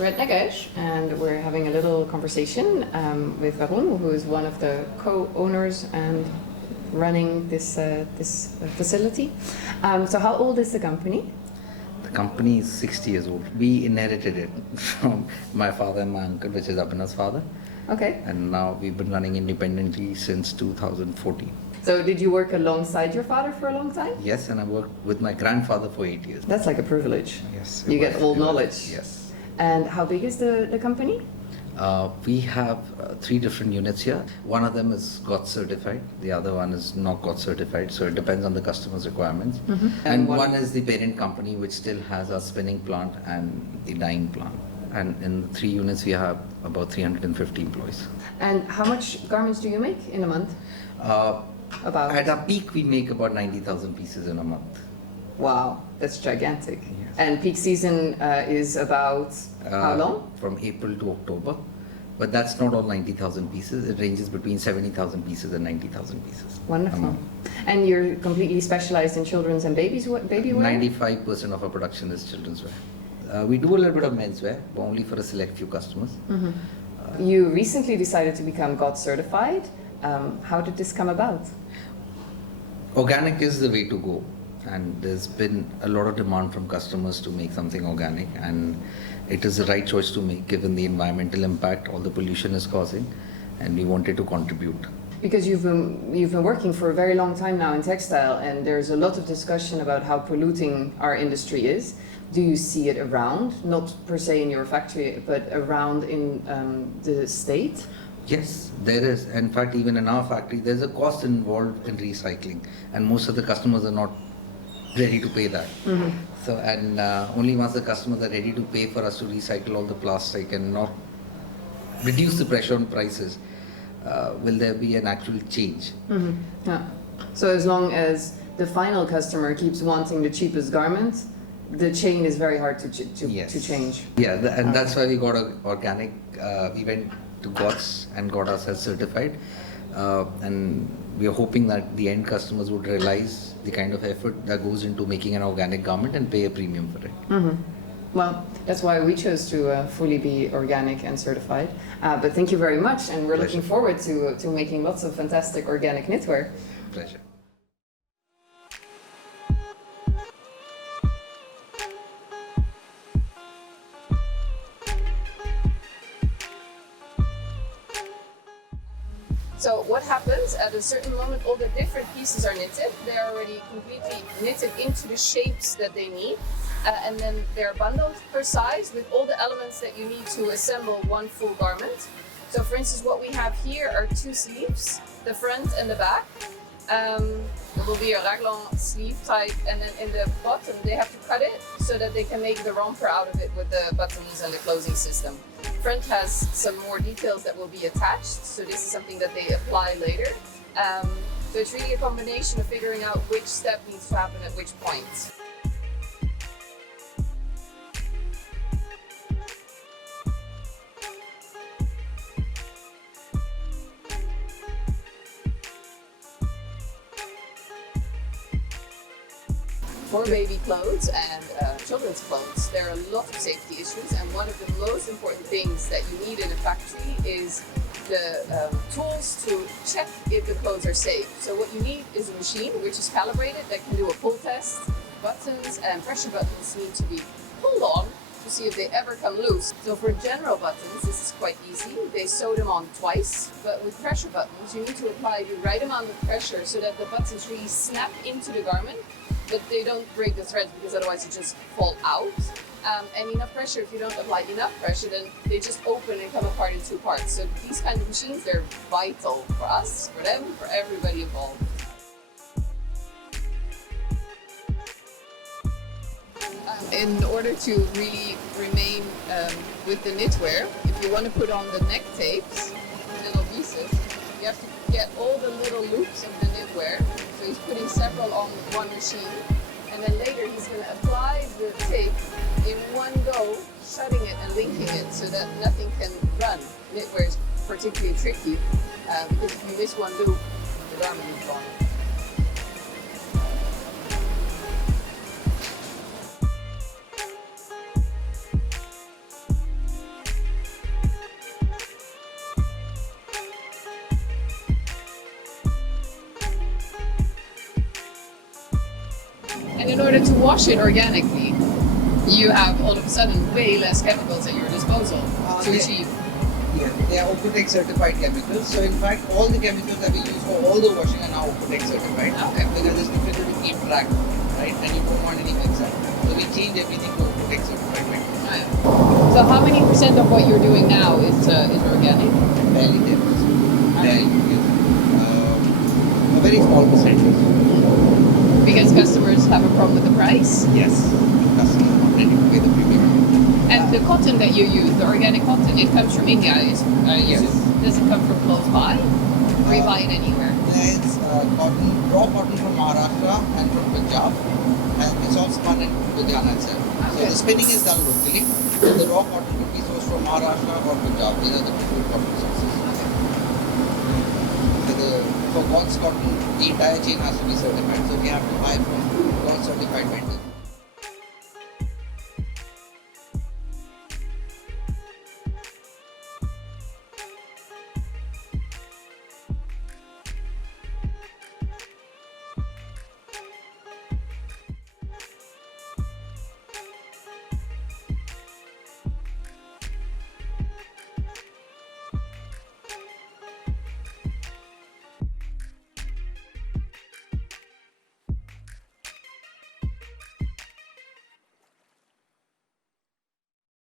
We're at Nagesh and we're having a little conversation with Varun, who is one of the co-owners and running this facility. So how old is the company? The company is 60 years old. We inherited it from my father and my uncle, which is Abhinav's father. Okay. And now we've been running independently since 2014. So did you work alongside your father for a long time? Yes, and I worked with my grandfather for 8 years. That's like a privilege. Yes. You get all knowledge. Yes. And how big is the company? We have 3 different units here. One of them is GOT certified, the other one is not GOT certified, so it depends on the customer's requirements. Mm-hmm. And one is the parent company, which still has a spinning plant and the dyeing plant. And in the 3 units, we have about 350 employees. And how much garments do you make in a month? About? At our peak, we make about 90,000 pieces in a month. Wow, that's gigantic. Yes. And peak season is about how long? From April to October. But that's not all 90,000 pieces. It ranges between 70,000 pieces and 90,000 pieces. Wonderful. And you're completely specialized in children's and baby wear? 95% of our production is children's wear. We do a little bit of menswear, but only for a select few customers. Mm-hmm. You recently decided to become GOT certified. How did this come about? Organic is the way to go. And there's been a lot of demand from customers to make something organic, and it is the right choice to make given the environmental impact all the pollution is causing, and we wanted to contribute. Because you've been working for a very long time now in textile, and there's a lot of discussion about how polluting our industry is. Do you see it around, not per se in your factory, but around in the state? Yes, there is. In fact, even in our factory, there's a cost involved in recycling, and most of the customers are not ready to pay that. Mm-hmm. So, and only once the customers are ready to pay for us to recycle all the plastic and not reduce the pressure on prices, will there be an actual change. Mm-hmm. Yeah. So as long as the final customer keeps wanting the cheapest garment, the chain is very hard to change. Yeah, and that's why we got organic. We went to GOTS and got ourselves certified, and we are hoping that the end customers would realize the kind of effort that goes into making an organic garment and pay a premium for it. Mm-hmm. Well, that's why we chose to fully be organic and certified. But thank you very much, and we're Pleasure. looking forward to making lots of fantastic organic knitwear. Pleasure. So what happens at a certain moment, all the different pieces are knitted. They're already completely knitted into the shapes that they need. And then they're bundled per size with all the elements that you need to assemble one full garment. So for instance, what we have here are 2 sleeves, the front and the back. It will be a raglan sleeve type, and then in the bottom they have to cut it so that they can make the romper out of it with the buttons and the closing system. Front has some more details that will be attached, so this is something that they apply later. So it's really a combination of figuring out which step needs to happen at which point. For baby clothes and children's clothes, there are a lot of safety issues, and one of the most important things that you need in a factory is the tools to check if the clothes are safe. So what you need is a machine which is calibrated that can do a pull test. Buttons and pressure buttons need to be pulled on to see if they ever come loose. So for general buttons, this is quite easy. They sew them on twice, but with pressure buttons, you need to apply the right amount of pressure so that the buttons really snap into the garment, but they don't break the threads because otherwise you just fall out. And enough pressure, if you don't apply enough pressure, then they just open and come apart in 2 parts. So these kind of machines, they're vital for us, for them, for everybody involved. In order to really remain with the knitwear, if you want to put on the neck tapes, little pieces, you have to get all the little loops of the knitwear. So he's putting several on one machine, and then later he's going to apply the tape in one go, shutting it and linking it so that nothing can run. Knitwear is particularly tricky because if you miss one loop, the garment is gone. And in order to wash it organically, you have all of a sudden way less chemicals at your disposal to achieve. Yeah, they are Opotec certified chemicals. So in fact, all the chemicals that we use for all the washing are now Opotec certified. Okay. Because it's difficult to keep track, right? And you don't want any mix-up. So we change everything to Opotec certified. Right? Oh, yeah. So how many percent of what you're doing now is organic? Barely 10%. Barely. A very small percentage. Because customers have a problem with the price? Yes. Customers are not ready to pay the premium. And the cotton that you use, the organic cotton, it comes from India. Yes. Does it come from close by? Or you buy it anywhere? It's cotton, raw cotton from Maharashtra and from Punjab. And it's all spun in Ludhiana itself. So the spinning is done locally. And the raw cotton could be sourced from Maharashtra or Punjab. These are the two cotton sources. For God's cotton, the entire chain has to be certified. So we have to buy from God certified vendors.